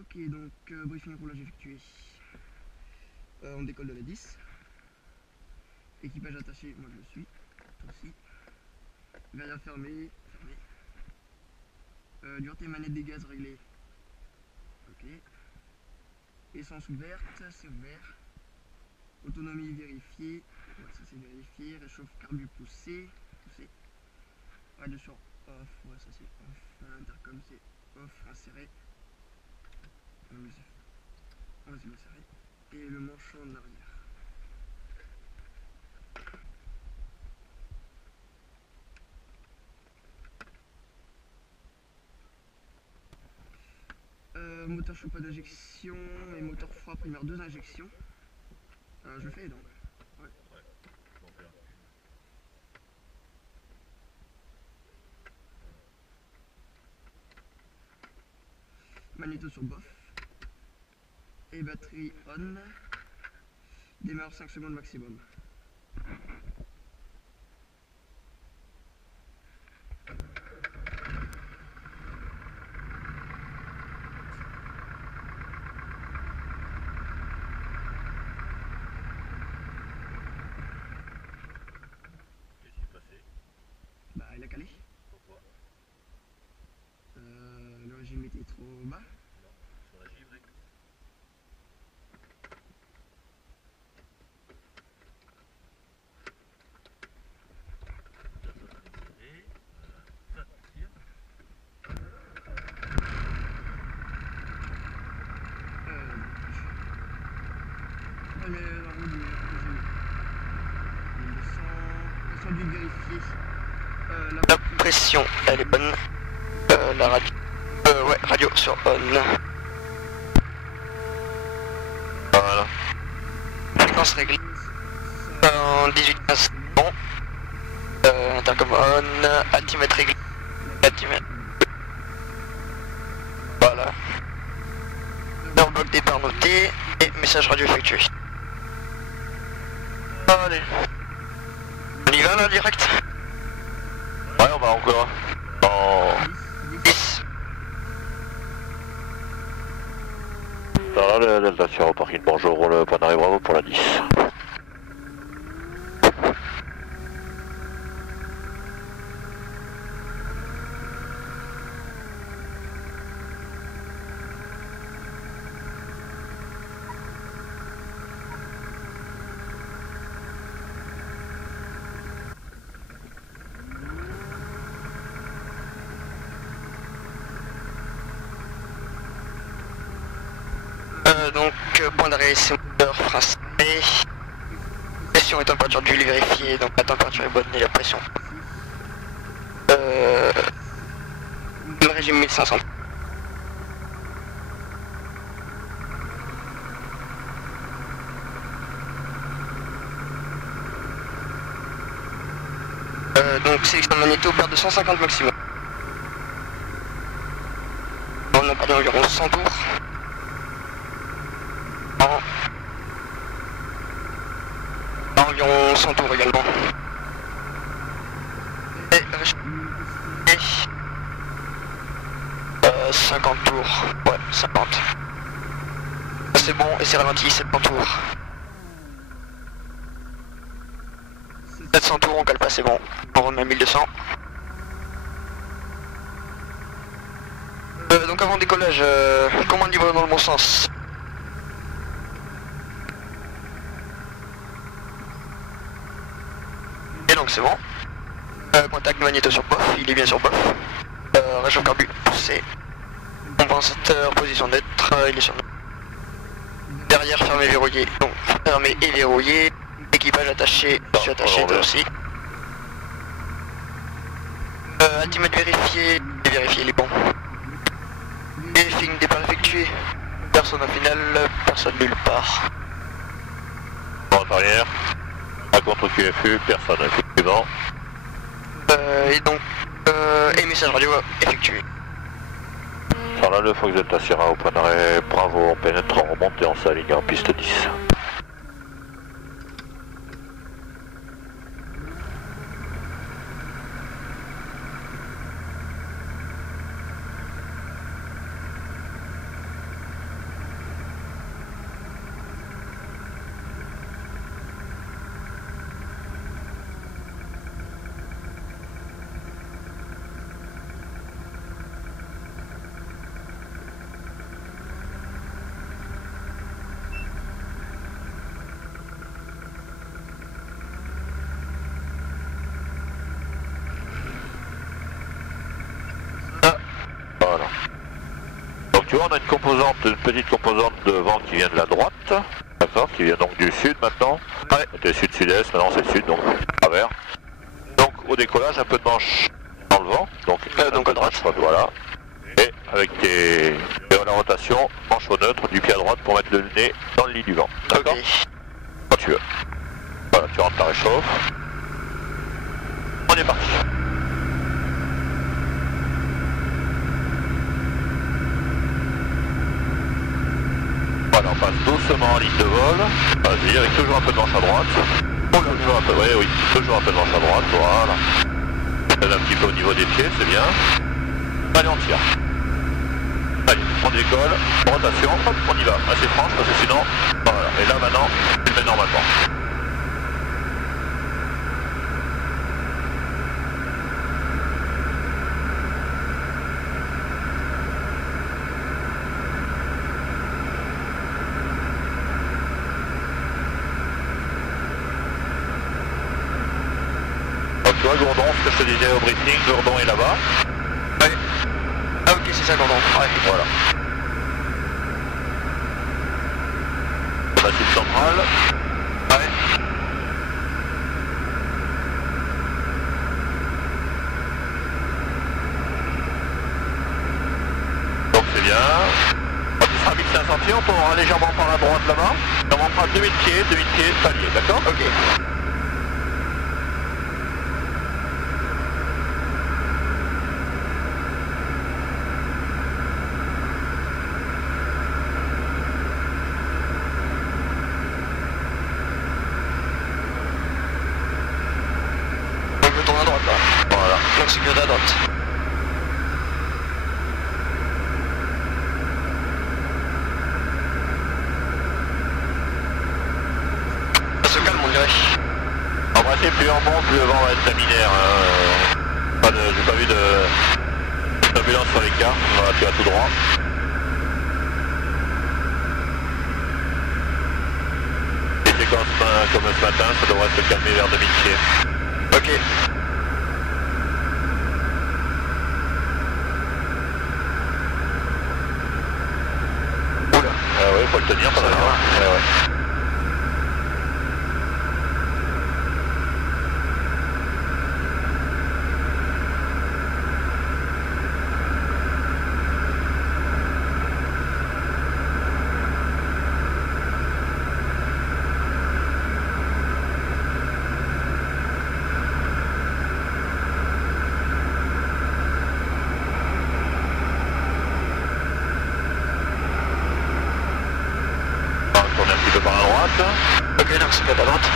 Ok, donc briefing roulage effectué. On décolle de la 10. Équipage attaché, moi je le suis. Toi aussi. Verrière fermée. Dureté manette des gaz réglée. Ok. Essence ouverte, c'est ouvert. Autonomie vérifiée. Ouais, ça c'est vérifié. Réchauffe carbu poussé. Radio sur off. Ouais, ça c'est off. Intercom c'est off. Inséré. On va serrer. Et le manchon en arrière. Moteur chaud pas d'injection et moteur froid primaire 2 injections. Je le fais donc. Ouais. Magnéto sur bof. Et batterie on. Démarre 5 secondes maximum. Qu'est-ce qui s'est passé? Bah il a calé. Pourquoi? Le régime était trop bas. Non, sur la givrée. Ça c'est serré. Ça tire. La roue du régime. 1200. Pression dû vérifier. La pression elle est bonne. La radio. Ouais, radio sur on. Voilà. Fréquence réglée. En 18-15, bon. Intercom on. Altimètre réglé. Altimètre. Voilà. Heure bloc départ noté. Et message radio effectué. Allez. On y va là direct? Ouais, on va encore. En 10. ça va, le Delta Sierra au parking. Bonjour, le point d'arrêt Bravo pour la 10. Donc, point d'arrêt, c'est moteur français. Pression et température d'huile vérifiée, donc la température est bonne et la pression. Le régime 1500. Donc sélection de magnéto, perte de 150 maximum. On a perdu environ 100 tours. Environ 100 tours également. Et 50 tours. Ouais, 50. C'est bon, et c'est ralenti, 70 tours. 700 tours, on cale pas, c'est bon. On remet à 1200. Donc avant décollage, commande libre dans le bon sens. Et donc c'est bon. Contact magnéto sur bof, il est bien sur bof. Réchauffe carbu poussé. Compensateur, position neutre, il est sur neutre. Derrière fermé verrouillé, donc fermé et verrouillé. Équipage attaché, je suis attaché toi aussi. Altimètre vérifié, et vérifié il est bon. Briefing départ effectué. Personne au final, personne nulle part. Porte arrière. À contre QFU, personne. Suivant. Et donc, et message radio effectué. Sur là, le Fox Delta Sierra au point d'arrêt Bravo, on pénètre, on remonte et on s'aligne en piste 10. Donc tu vois, on a une petite composante de vent qui vient de la droite, d'accord, qui vient donc du sud maintenant. Ouais. C'était sud-sud-est, maintenant c'est le sud, donc travers. Donc au décollage, un peu de manche dans le vent, donc à droite. Voilà. Et avec la rotation, manche au neutre du pied à droite pour mettre le nez dans le lit du vent. D'accord. Okay. Quand tu veux. Voilà, tu rentres ta réchauffe. On est parti. Voilà, on passe doucement en ligne de vol. Vas-y, avec toujours un peu de manche à droite. Toujours un peu, oui, toujours un peu de manche à droite, voilà. Un petit peu au niveau des pieds, c'est bien. Allez, on tire. Allez, on décolle, rotation, hop, on y va. Assez franche parce que sinon, voilà. Et là maintenant, tu le mets normalement. Tu vois, Gourdon, ce que je te disais au briefing, Gourdon est là-bas. Ouais. Ah ok, c'est ça, Gourdon. Ouais. Voilà. Facile centrale. Ouais. Donc c'est bien. Quand tu seras à 1500 pieds, on tournera légèrement par la droite là-bas. Et on montera 2000 pieds, palier, d'accord? Ok. C'est que à droite. Ça se calme, on dirait. En principe, plus on monte, plus le vent va être laminaire. J'ai pas vu d'ambulance sur les cartes. Voilà, tu vas tout droit. Et c'est comme ce matin, ça devrait se calmer vers 2000 pieds. Ok. Faut le tenir pendant ouais. Par la droite. Ok, donc c'est bien à droite.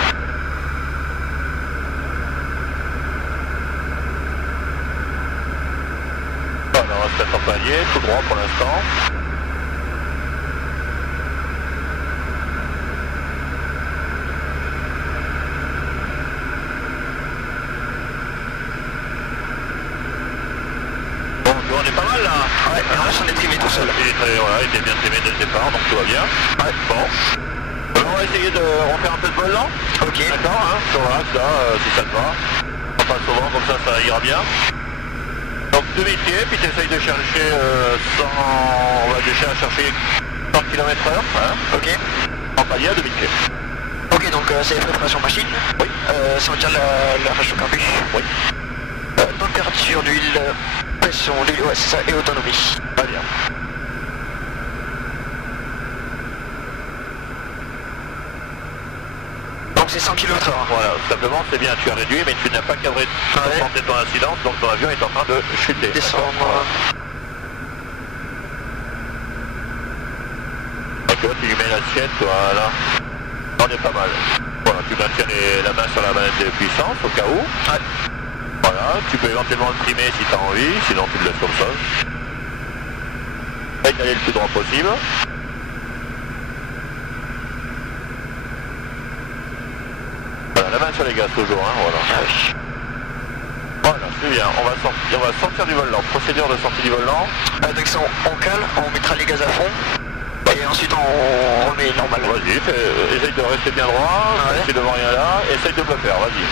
Voilà, on va se mettre en palier, tout droit pour l'instant. Bon, on est pas mal là. Ouais, et en plus on est trimé tout seul. Voilà, il était bien trimé dès le départ, donc tout va bien. Ouais, bon. On va essayer de refaire un peu de vol lent. Ok. D'accord, hein, sur l'axe là, si ça te va. On passe au vent, comme ça ira bien. Donc 2000 pieds, puis tu essayes de chercher on va chercher 100 km/h. Hein. Ok. En palier à 2000 pieds. Ok, donc c'est les préparations machine. Oui. Ça veut dire la réchauffe carbu. Oui. Température d'huile, pression d'huile, ouais c'est ça, et autonomie. Très bien. Donc c'est 100 km/h. Voilà, simplement c'est bien, tu as réduit mais tu n'as pas cadré ton incidence, donc ton avion est en train de chuter. Descendre. Voilà. Donc tu lui mets l'assiette, voilà. On est pas mal. Voilà, tu maintiens la main sur la manette de puissance au cas où. Ouais. Voilà, tu peux éventuellement le primer si tu as envie, sinon tu le laisses comme ça. Et d'aller le plus droit possible. Voilà, la main sur les gaz toujours, hein, voilà. Voilà, c'est bien, on va sortir du vol lent. Procédure de sortie du vol lent. Donc ça, on cale, on mettra les gaz à fond. Et ensuite on remet normal. Vas-y, essaye de rester bien droit, si devant rien là, essaye de me le faire, vas-y.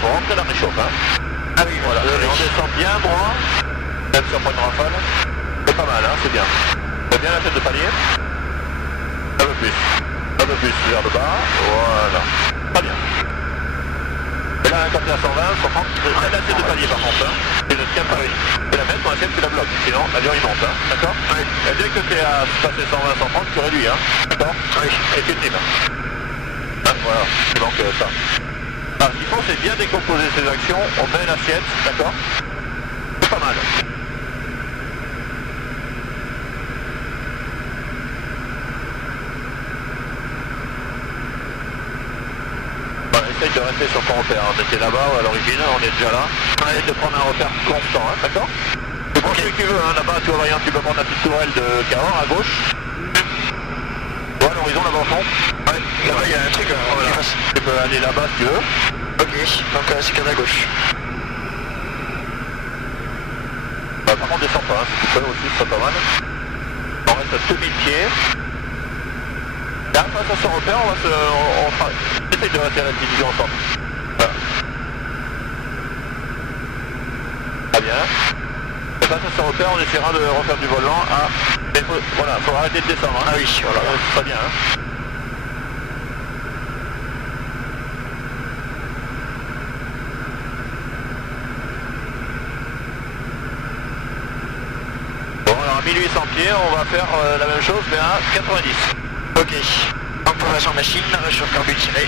Faut rentrer la réchauffe, hein. Ah oui, voilà. Et on descend bien droit. Même sur point de rafale. C'est pas mal, hein, c'est bien. C'est bien la tête de palier. Un peu plus. Un peu plus vers le bas. Voilà. Très bien. Et là, quand tu es à 120, 130, c'est la tête de palier par contre. Hein. Tu ne tiens pas. Tu la mets, pour laquelle tu la bloques. Sinon, l'avion il monte. Hein. D'accord. Oui. Et dès que tu es à passer 120, 130, tu réduis. Hein. D'accord. Oui. Et tu trimes. Hein, voilà. Il manque ça. Alors, ce qu'il faut, c'est bien décomposer ces actions. On met l'assiette. D'accord. C'est pas mal. Essaye de rester sur ton repère, on était là-bas à l'origine, on est déjà là. Essaye de prendre un repère constant, hein, d'accord. Tu prends celui que tu veux, hein, là-bas tu vois rien, tu peux prendre la petite tourelle de Cahors à gauche. Ouais, à l'horizon là-bas au fond. Ouais, là-bas il y a un truc, voilà. Tu peux aller là-bas si tu veux. Ok, donc c'est qu'à gauche. Bah, par contre descends pas, hein, si tu peux aussi, c'est pas mal. On reste à 2000 pieds. Là, face à son repère, on fera... Essaye de rester à la petite ensemble. Voilà. Très bien. Et face à son repère, on essaiera de refaire du volant à... Voilà, il faut arrêter de descendre. Hein. Ah oui, voilà, c'est très bien. Hein. Bon, alors à 1800 pieds, on va faire la même chose, mais à 90. Ok. Information machine, réchauffe carbu tiré.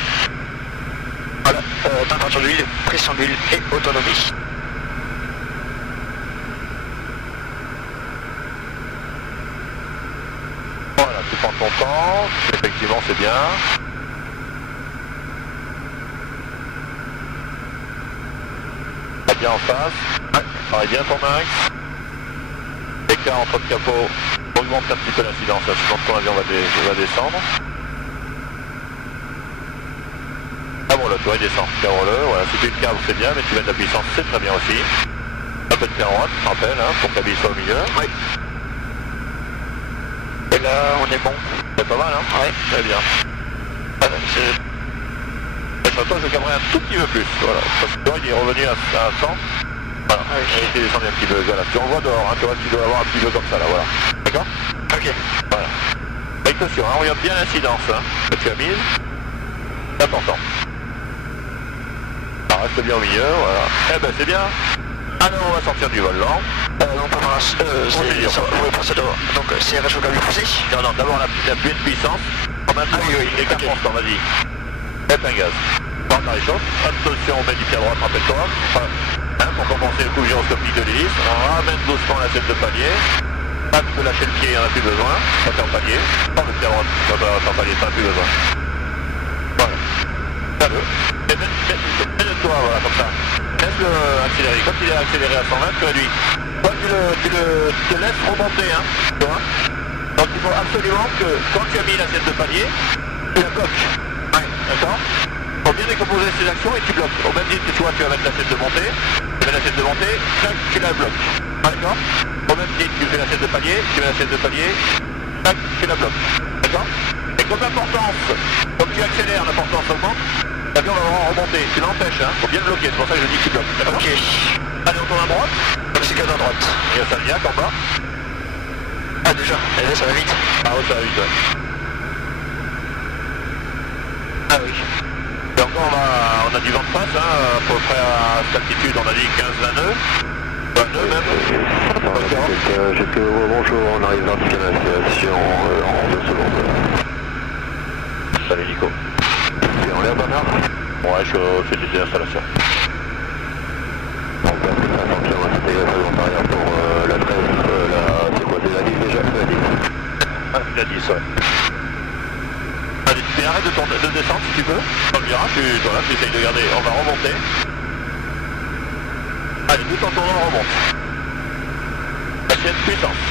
Voilà, température d'huile, pression d'huile et autonomie. Voilà, tu prends ton temps, effectivement c'est bien. Pas bien en face. Ouais, travaille bien ton max. Écart entre le capot, augmente un petit peu l'incidence, là, sinon ton avion va descendre. Ah bon là tu vois il descend, cabre-le, voilà, si tu le câble c'est bien, mais tu mets de la puissance c'est très bien aussi. Un peu de terre droite, je te rappelle, hein, pour que la bille soit au milieu. Oui. Et là on est bon. C'est pas mal hein. Oui. Très bien. Ah, sur toi je cabrerai un tout petit peu plus, voilà. Parce que toi il est revenu à 100. Voilà, ah, oui. Et il est descendu un petit peu, voilà. Tu en vois dehors, hein, tu vois tu dois avoir un petit peu comme ça là, voilà. D'accord. Ok. Voilà. Attention, hein, on regarde bien l'incidence hein, que tu as mise. C'est important. Reste bien au milieu, voilà. Eh ben c'est bien. Alors on va sortir du volant. Non, pas voilà, donc c'est réchauffe carbu poussé. Non, non, d'abord la pluie de puissance. En même temps, il est constant, vas-y. Et un gaz. Prends la réchauffe. Attention, on met du pied à droite, rappelle-toi. Hein, pour compenser le coup gyroscopique de l'hélice. On ramène doucement la tête de palier. Là, tu peux lâcher le pied, on n'a plus besoin. Quand t'es en palier. Prends le pied à droite, quand t'es en palier, t'en as plus besoin. Voilà. Fais-le. Et mets-le-toi, voilà, comme ça. Laisse-le accélérer. Quand il est accéléré à 120, tu réduis. Toi, tu le laisses remonter, hein. Tu vois. Donc il faut absolument que, quand tu as mis la tête de palier, tu la bloques. Ouais, d'accord. Pour bien décomposer ces actions et tu bloques. Au même titre que tu vois, tu vas mettre la tête de montée. Tu mets la tête de montée, tac, tu la bloques. D'accord. Au même titre, tu fais la tête de palier, tu mets la tête de palier, tac, tu la bloques. D'accord. Et comme l'importance, comme tu accélères, l'importance augmente. L'avion va vraiment remonter, tu l'empêches, hein, faut bien le bloquer, c'est pour ça que je dis que tu bloques. Ok. Allez, on tourne à droite. C'est qu'à droite. Il y a Salmiac en bas. Ah déjà, et là ça va vite. Ah oui, ça va vite, ouais. Ah oui. Et encore on a du vent de face, hein, à peu près à cette altitude, on a dit 15-20 nœuds. 20 nœuds même. Bonjour, on arrive vers l'installation en 2 secondes. Salut Nico. C'est en l'air Bernard? Ouais, je fais des installations. On passe 500 km d'intégration en arrière pour la 13, c'est quoi, c'est la 10 déjà? La 10. Ah, c'est la 10, ouais. Allez, tu arrête de descendre si tu peux. Dans le virage, voilà, tu essayes de garder, on va remonter. Allez, tout en tournant, on remonte. Assiette puissance.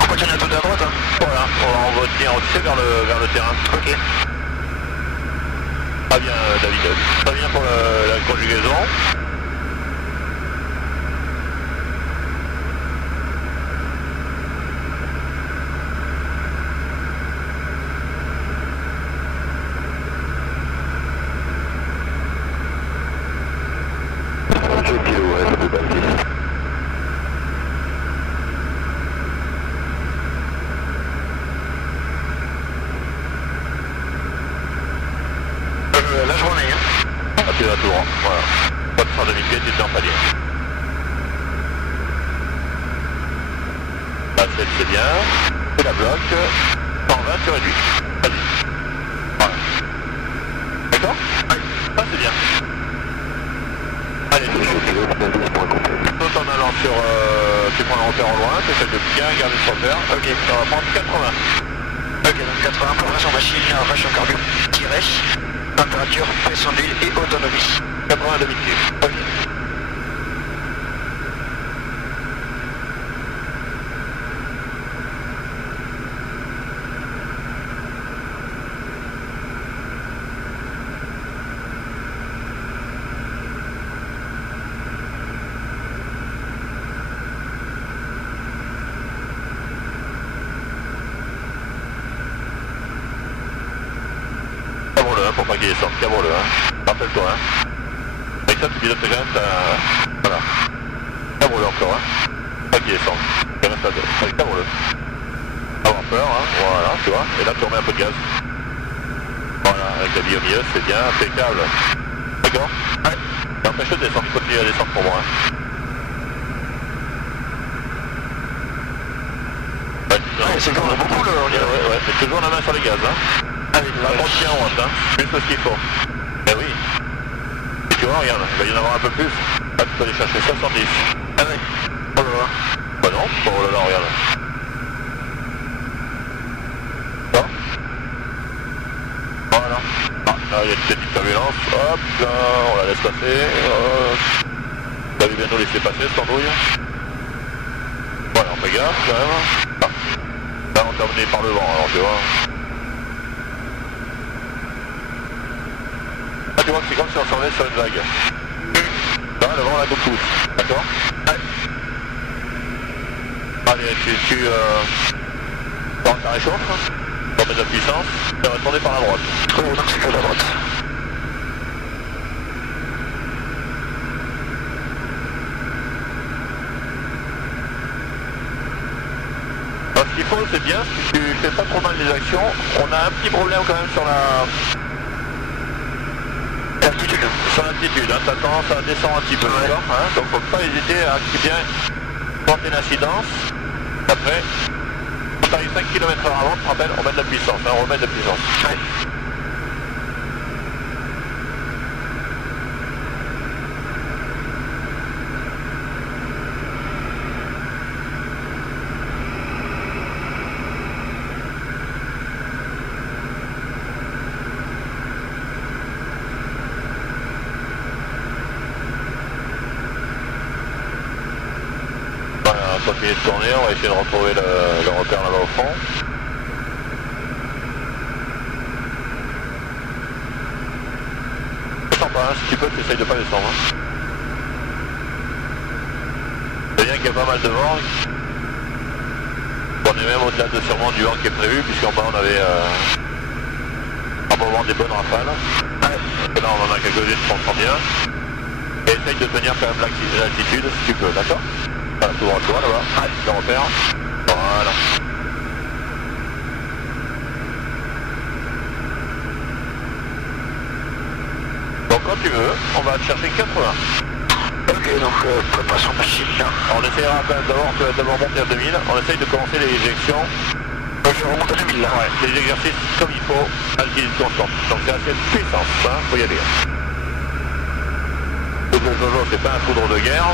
On continue à tourner à droite, hein. Voilà, on va tenir, tu sais, vers le terrain. Ok. Très bien, David. Très bien pour la conjugaison. 400 demi-pieds, tu étais en palier. La 7 c'est bien, tu la bloques, 120 tu réduis. Vas-y. Voilà. D'accord? Oui. Ça c'est bien. Allez, tout en allant sur... tu prends un repère au loin, tu essaies de bien garder ce repère. Ok, on va prendre 80. Ok, donc 80 progression machine, ration carburant tiré, température, pression d'huile et autonomie. 80 demi-pieds. Ok. Pour pas qu'il descende, cabre-le, hein. Rappelle-toi, hein. Avec ça, tu pilotes quand même, voilà. Cabre-le encore, hein. Pas qu'il descende. Il reste à deux. Allez, cabre-le. Avoir peur, hein. Voilà, tu vois. Et là, tu remets un peu de gaz. Voilà, avec la bille au milieu, c'est bien, impeccable. D'accord? Ouais. Et empêche-le de descendre, il continue à descendre pour moi, hein. Ouais, c'est quand même beaucoup, là. Ouais, mais toujours la main sur les gaz, hein. Allez, la porte tient en droite, hein. Plus que ce qu'il faut. Ben oui. Et tu vois, regarde, il va y en avoir un peu plus. Là, tu peux aller chercher 70. Ah oui. Oh là là. Bah non, oh là là, regarde. Ça. Voilà. Ah, là, il y a une petite turbulence. Hop, là, on la laisse passer. T'as vu bientôt laisser passer cette andouille. Voilà, on fait gaffe quand même. Ah. Là, on est emmené par le vent, alors tu vois. Tu vois que c'est comme si on s'en allait sur une vague. Là, le vent là nous pousse, d'accord? Ouais. Allez, tu ça réchauffe, tu remets de la puissance, tu vas tourner par la droite. Oh, donc c'est que la droite. Alors, ce qu'il faut, c'est bien, si tu fais pas trop mal les actions, on a un petit problème quand même sur la... Sur l'altitude, hein, t'as tendance à descendre un petit peu, d'accord, hein, donc faut pas hésiter à bien porter l'incidence. Après, quand tu arrives 5 km/h avant, tu te rappelles, on met de la puissance, hein, on remet de la puissance. Ouais. Continuer de tourner, on va essayer de retrouver le repère là-bas au fond. Descends pas, hein, si tu peux, tu essayes de pas descendre. Hein. C'est bien qu'il y a pas mal de vent. On est même au-delà de sûrement du vent qui est prévu, puisqu'en bas on avait un moment des bonnes rafales. Et là on en a quelques-unes qu'on sent bien. Et essaye de tenir quand même l'altitude si tu peux, d'accord? Voilà, tout droit, toi là-bas, le repère, voilà. Donc quand tu veux, on va te chercher 80. Ok, donc préparation machine. On essaiera quand même d'abord monter à 2000, on essaye de commencer les éjections. Je remonte à 2000 là. Ouais, les exercices comme il faut, altitude constante. Donc c'est assez de puissance, hein, faut y aller. Le Jojo, c'est pas un foudre de guerre.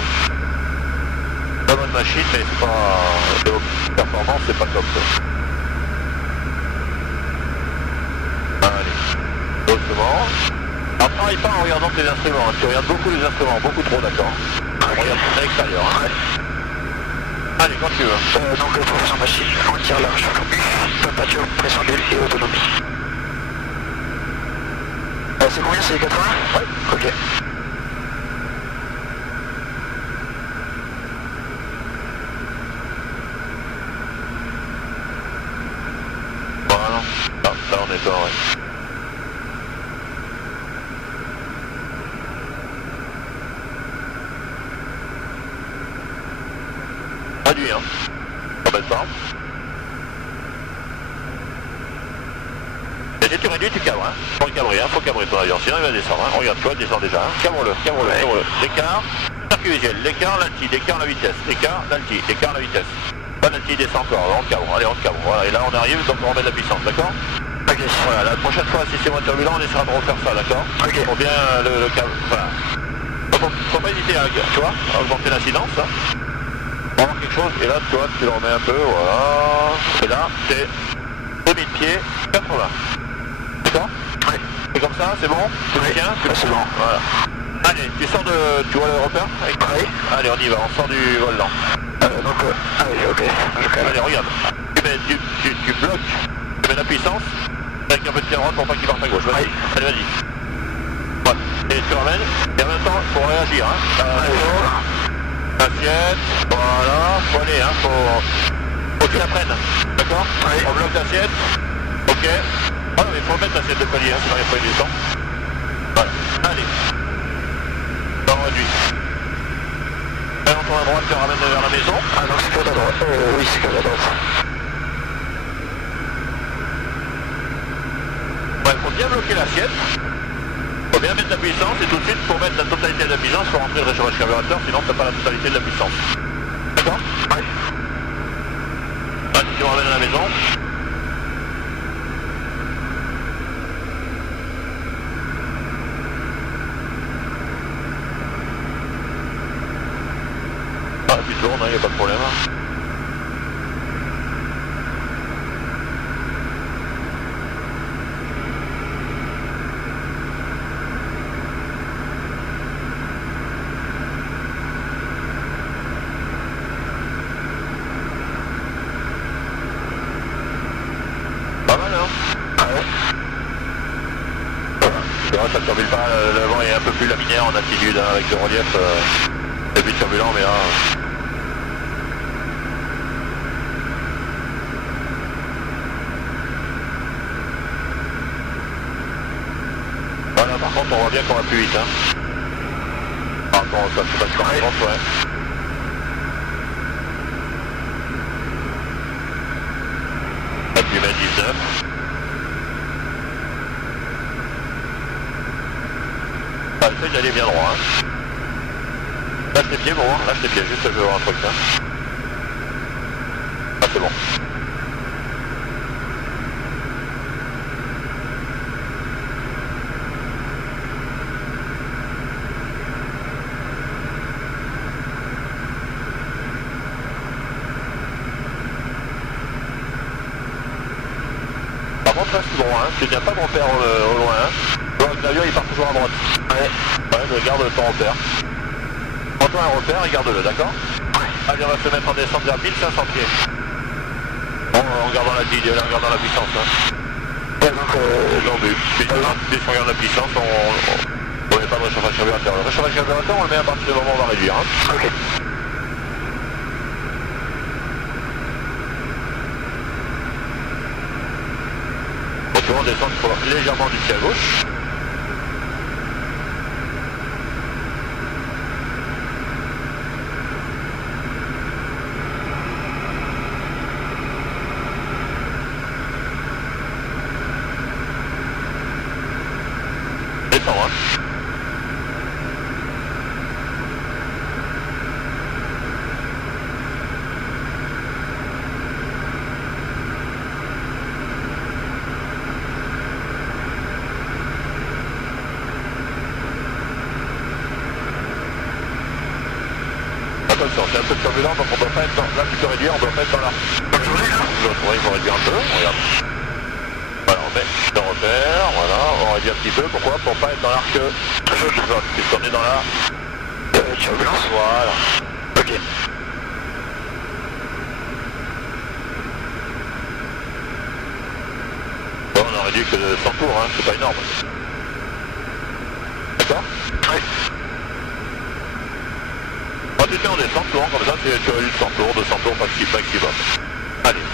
Pas bonne machine, mais c'est pas de haute performance, c'est pas top. Allez, doucement. Alors travaille pas en regardant tes instruments, hein. Tu regardes beaucoup les instruments, beaucoup trop, d'accord. On regarde à l'extérieur. Hein. Ouais. Allez, quand tu veux. Donc progression machine, on tire la recherche en température, pression d'huile et autonomie. C'est combien, c'est 80? Ouais. Ok. Là on est dedans, ouais. Réduit, hein. T'embête pas. Et si tu réduis, tu cabres, hein. Faut le cabrer, hein. Faut cabrer ton avion, sinon il va descendre, hein. Regarde, tu vois, descend déjà, hein. Cabre-le, cabre-le, cabre-le. L'écart, circuit visuel, l'écart, l'alti, l'écart, la vitesse, l'écart, l'alti, l'écart, la vitesse. Pas l'alti, descend encore, on cabre, allez, on cabre, voilà. Et là, on arrive, donc on remet de la puissance, d'accord? Ok. Voilà, la prochaine fois, si c'est moins turbulent, on essaiera de refaire ça, d'accord? Ok. Pour bien le câble, voilà. Faut pas hésiter à, tu vois, à augmenter l'incidence, hein. On va voir quelque chose, et là, tu vois, tu le remets un peu, voilà. Et là, c'est 2000 pieds, 80. D'accord? Oui. C'est comme ça, c'est bon? Tu le tiens? C'est bon. Voilà. Allez, tu sors de... Tu vois le repère? Oui. Allez, on y va, on sort du volant. Allez, ok. Allez, regarde. Tu bloques, tu mets la puissance, avec un peu de pied droite pour pas qu'il parte à gauche. Vas-y, allez, vas-y. Voilà. Et tu ramènes, et en même temps, faut réagir, hein. Assiette, voilà, faut aller, hein, faut que tu la prennes, d'accord? Oui. On bloque l'assiette, ok. Ah non, mais faut mettre l'assiette de collier, hein, sinon il n'y a pas eu du temps. Voilà, allez. On réduit. Et on tourne à droite, tu ramènes vers la maison. Ah non, c'est que la droite. Oui, c'est que la droite. Ouais, faut bien bloquer l'assiette. Faut bien mettre la puissance et tout de suite pour mettre la totalité de la puissance, faut rentrer le réchauffage carburateur, sinon t'as pas la totalité de la puissance. D'accord? Oui. Allez, tu me ramènes à la maison. Ah, tu tournes, hein, y a pas de problème. Pas mal, hein? Ouais. C'est vrai, ça ne turbule pas, le vent est un peu plus laminaire en altitude, hein, avec le relief. C'est plus turbulent, mais là... Voilà, par contre, on voit bien qu'on va plus vite, hein. Ah, bon, ça se passe par exemple, ouais. Là, tu mets 19. Ah, essaye d'aller bien droit, hein. Lâche tes pieds, bon, lâche tes pieds, juste je veux voir un truc, hein. Ah, c'est bon. Par contre, reste droit, hein. Tu tiens pas de repère au loin, hein. L'avion il part toujours à droite. Ouais, garde ton repère. Prends-toi un repère et garde-le, d'accord? Allez, on va se mettre en descente vers 1500 pieds. Bon, en regardant la puissance, hein. Ouais, donc, Puis si on regarde la puissance, on met pas de réchauffage carburateur. Le réchauffage carburateur, on le met à partir du moment où on va réduire, hein. ok. Donc, tu vas descendre légèrement du pied à gauche. Descends, hein. Attention, c'est un peu turbulent, donc on doit pas être dans... Là, tu peux réduire, on doit pas être dans la... Il faut réduire un peu, regarde. Voilà, on met le repère, voilà, on réduit un petit peu, pourquoi? Pour pas être dans l'arc jaune, puisqu'on est dans la... Turbulence. Voilà. Ok. Bon, on a réduit que de 100 tours, hein, c'est pas énorme. D'accord? Oui. Quand tu te mets en descente, souvent comme ça, tu réduis 100 tours, 200 tours maximum. Allez.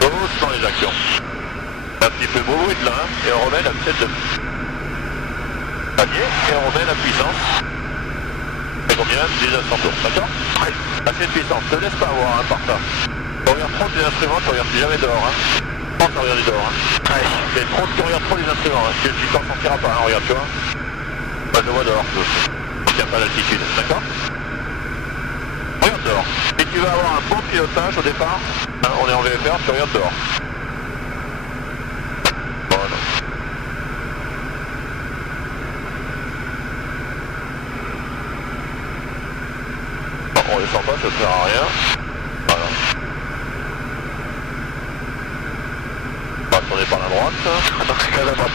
Doucement les actions. Un petit peu beau bruit de là, et on remet la petite de panier, et on remet la puissance. C'est combien? 1900 tours, d'accord? Assez de puissance, ne te laisse pas avoir, hein, par ça. Tu regardes trop tes instruments, tu regardes jamais dehors, hein. pense à regarder dehors. Hein. Ouais. Mais trop, tu regardes trop les instruments, hein, parce que tu t'en sentiras pas, hein, regarde, tu vois. Bah, je vois dehors, il n'y a pas d'altitude, d'accord? Regarde dehors. Et tu vas avoir un bon pilotage au départ, hein, on est en VFR, tu regardes dehors. Voilà. Bon, on descend pas, ça ne sert à rien. Voilà. On va tourner par la droite. Donc c'est à la droite.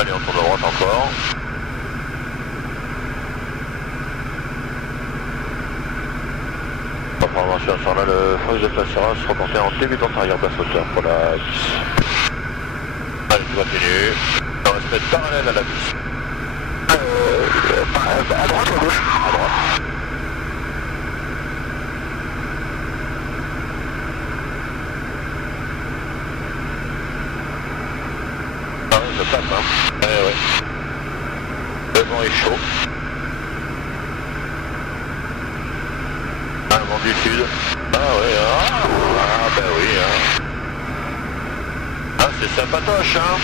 Allez, on tourne à droite encore. Information sur là, le fox de Placera se reporter en débutant arrière basse hauteur pour la 10. Allez, tu continues. On va se mettre parallèle à la 10. À droite ou à gauche? À droite. Ah ouais, je tape, hein. Ouais, ouais. Le vent est chaud. Ah, le vent du sud. Ah ouais, ah ben oui, hein. Ah, c'est sympatoche, hein.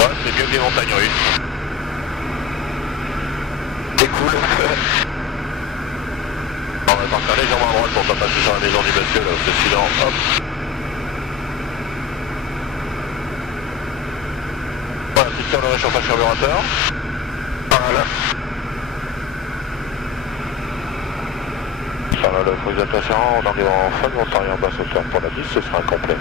Ouais, c'est mieux que les montagnes russes. C'est cool. On va partir légèrement à droite pour pas passer sur la maison du monsieur, là, c'est sinon, hop. Voilà, petite sur le réchauffage carburateur. Voilà. Sur là, le fox de Placera, on en est en fin de montée en basse hauteur pour la 10, ce sera incomplet.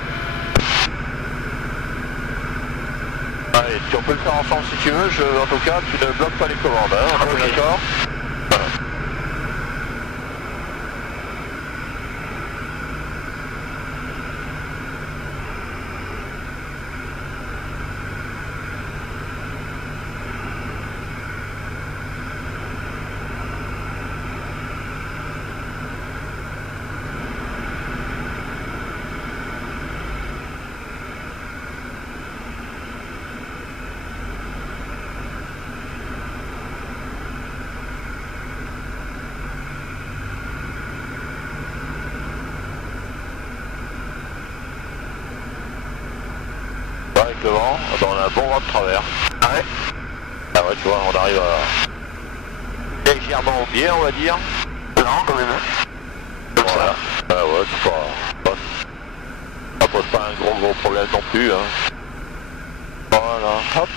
Allez, on peut le faire ensemble si tu veux, en tout cas, tu ne bloques pas les commandes, hein, on est Ok. d'accord? Voilà. Avec le vent, ah ben, on a un bon vent de travers. Ah ouais? Ah ouais, tu vois, on arrive à légèrement au biais, on va dire. Non, quand même. Comme Voilà. ça. Ah ouais, c'est pas... Ça pose pas un gros problème non plus, hein. Voilà, hop.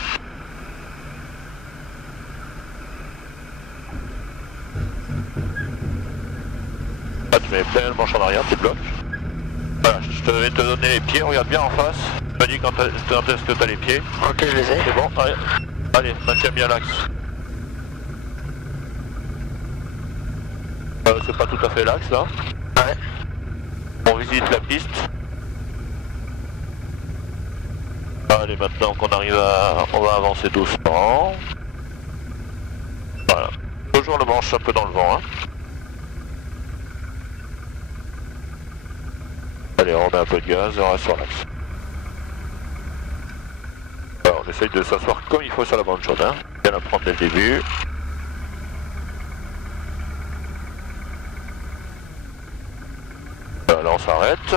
Là, tu mets plein le manche en arrière, tu bloques. Voilà, je vais te donner les pieds, regarde bien en face. Tu me dis quand est-ce que tu as les pieds. Ok, je les ai. C'est bon, allez, allez, maintiens bien l'axe. C'est pas tout à fait l'axe là. Ouais. On visite la piste. Allez, maintenant qu'on arrive à... On va avancer doucement. Voilà. Toujours le manche un peu dans le vent, hein. Allez, on met un peu de gaz et on reste sur l'axe. Alors, on essaye de s'asseoir comme il faut sur la bande jaune, hein. Bien la prendre dès le début. Là, on s'arrête.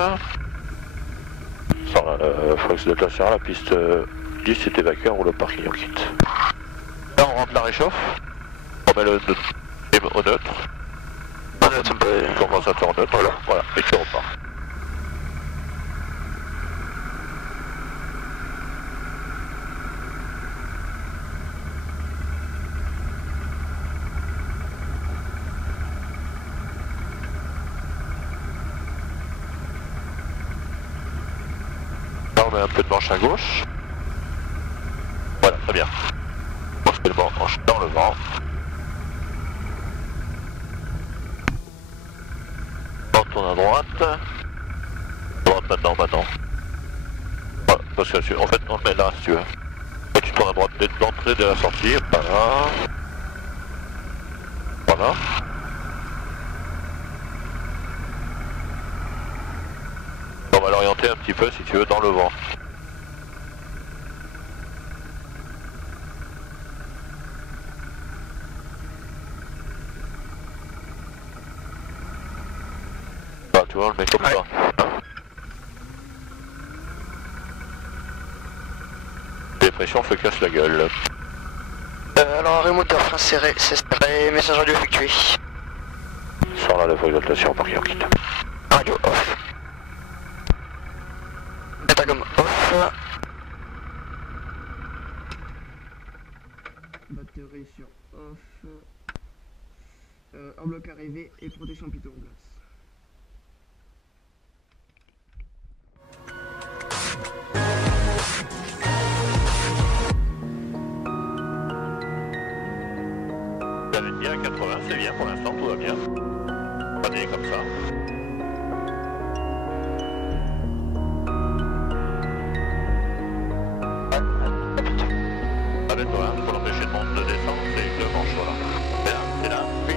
Sur le fox de Placera, la piste 10 est évacuée, on roule au parking, on quitte. Là, on rentre la réchauffe. On met le au neutre. Compensateur en neutre, voilà, et tu repars. on met un peu de manche à gauche. Voilà, très bien. On se met le manche dans le vent. On tourne à droite. Droite maintenant. Voilà, parce que en fait on le met là si tu veux. Et tu tournes à droite dès l'entrée de la sortie. Voilà. Voilà. On va l'orienter un petit peu si tu veux dans le vent. Bah, tu vois, on le met comme ça. Dépression se casse la gueule. Alors arrêt moteur, frein serré, c'est serré, message radio effectué. Sors là la feuille d'exaltation par qui on quitte. Radio off. Datacom off. Batterie sur off. En bloc arrivé et protection piton en place. Vous avez bien à 80, c'est bien pour l'instant, tout va bien. Prenez comme ça. Arrête-toi, pour l'empêcher de descendre, c'est une manche, voilà. C'est là, oui.